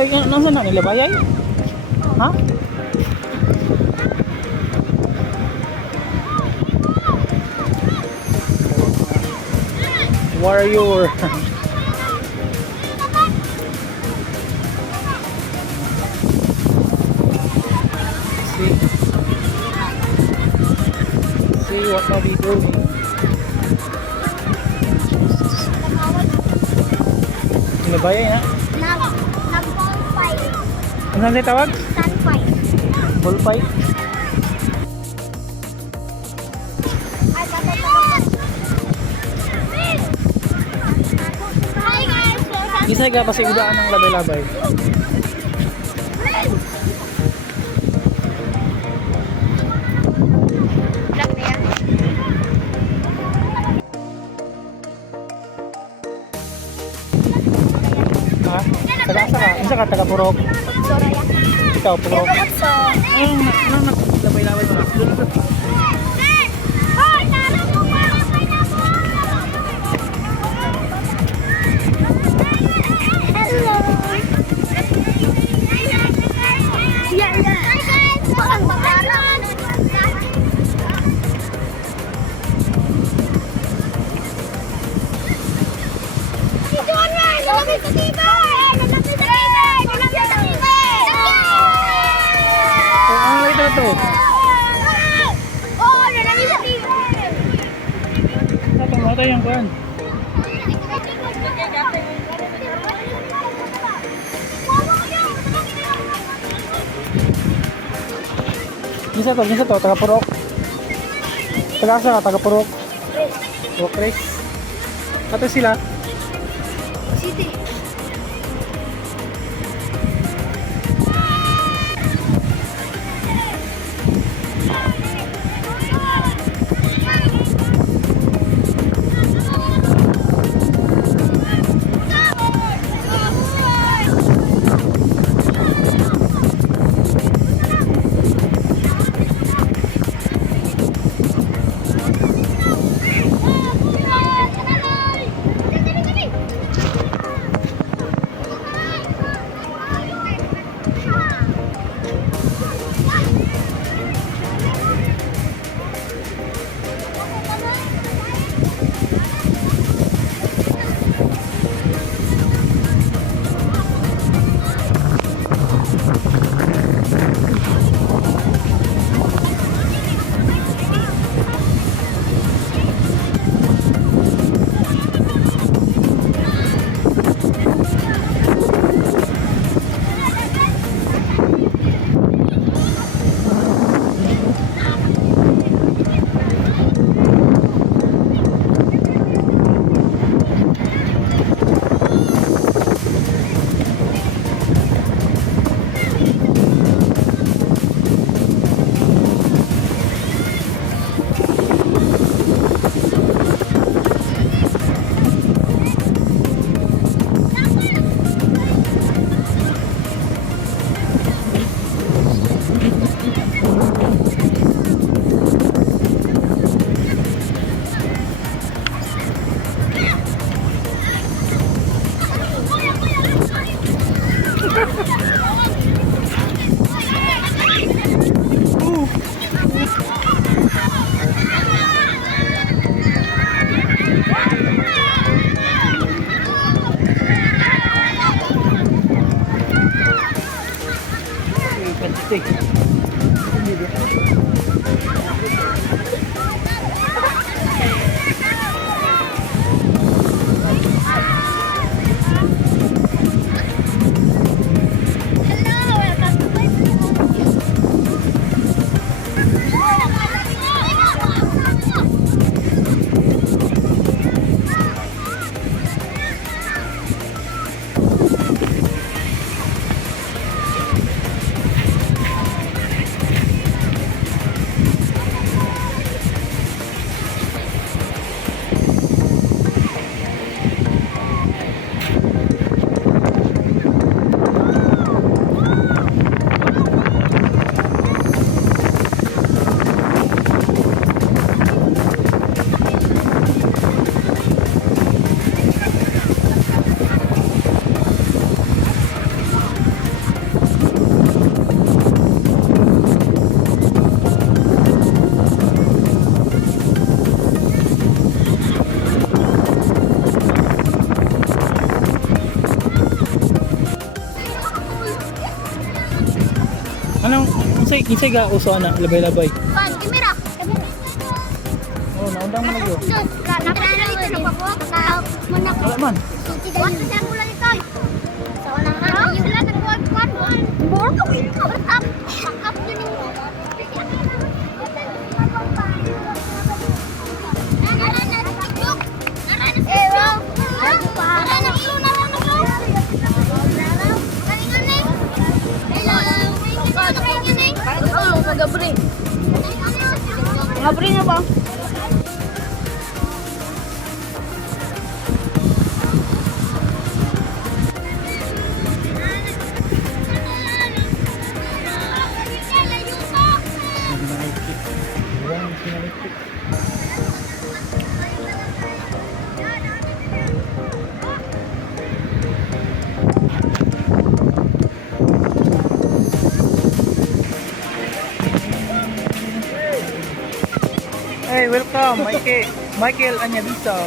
Ay, nasaan na nila bayay? Ha? Warrior. See what are we doing? Nabayay na? Nag-ballfight. Ano na tawag? Sunfight. Bullfight? Hi guys! Isa ka pa sigudaan ng labay-labay. Ha? Taga-asa ka? Isa ka taga-Purok? Soraya. Ikaw, Purok? Ano Labay-labay mo na. Hello. Yeah, yeah. Parang bakaran. Si Jonah, lalapit sa TV! Lalapit sa TV! Lalapit sa TV! Ano nakita na to? Oh, lalapit sa TV! Ano tayo yung kuhan? Gisa to, taga-Purok. Taga-asa ka, taga-Purok. Purok Chris. Ato sila. City. Kinsay ga uso na labay-labay. Kan, kamera. Oh, naundang mo lagi. Nakakala dito na pa po. Muna ko. Wala man. Wala na siya mula ito. Sa walang ano, yung sila nagkuhan-kuhan. More ka win ka. Up. Up din mo. Gabri. Gabri na ba? Hey, welcome, Michael Anyabisa.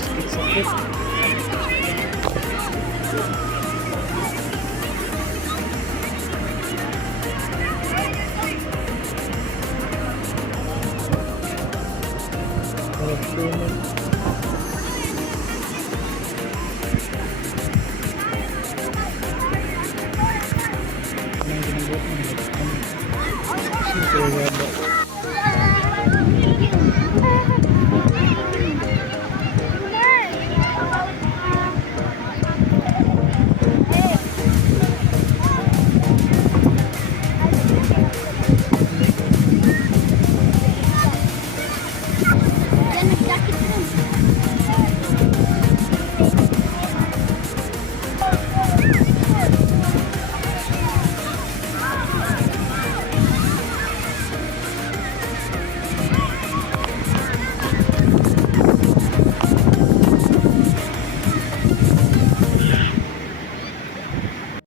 Sakit-sakit. Ano yung ginagawa mo?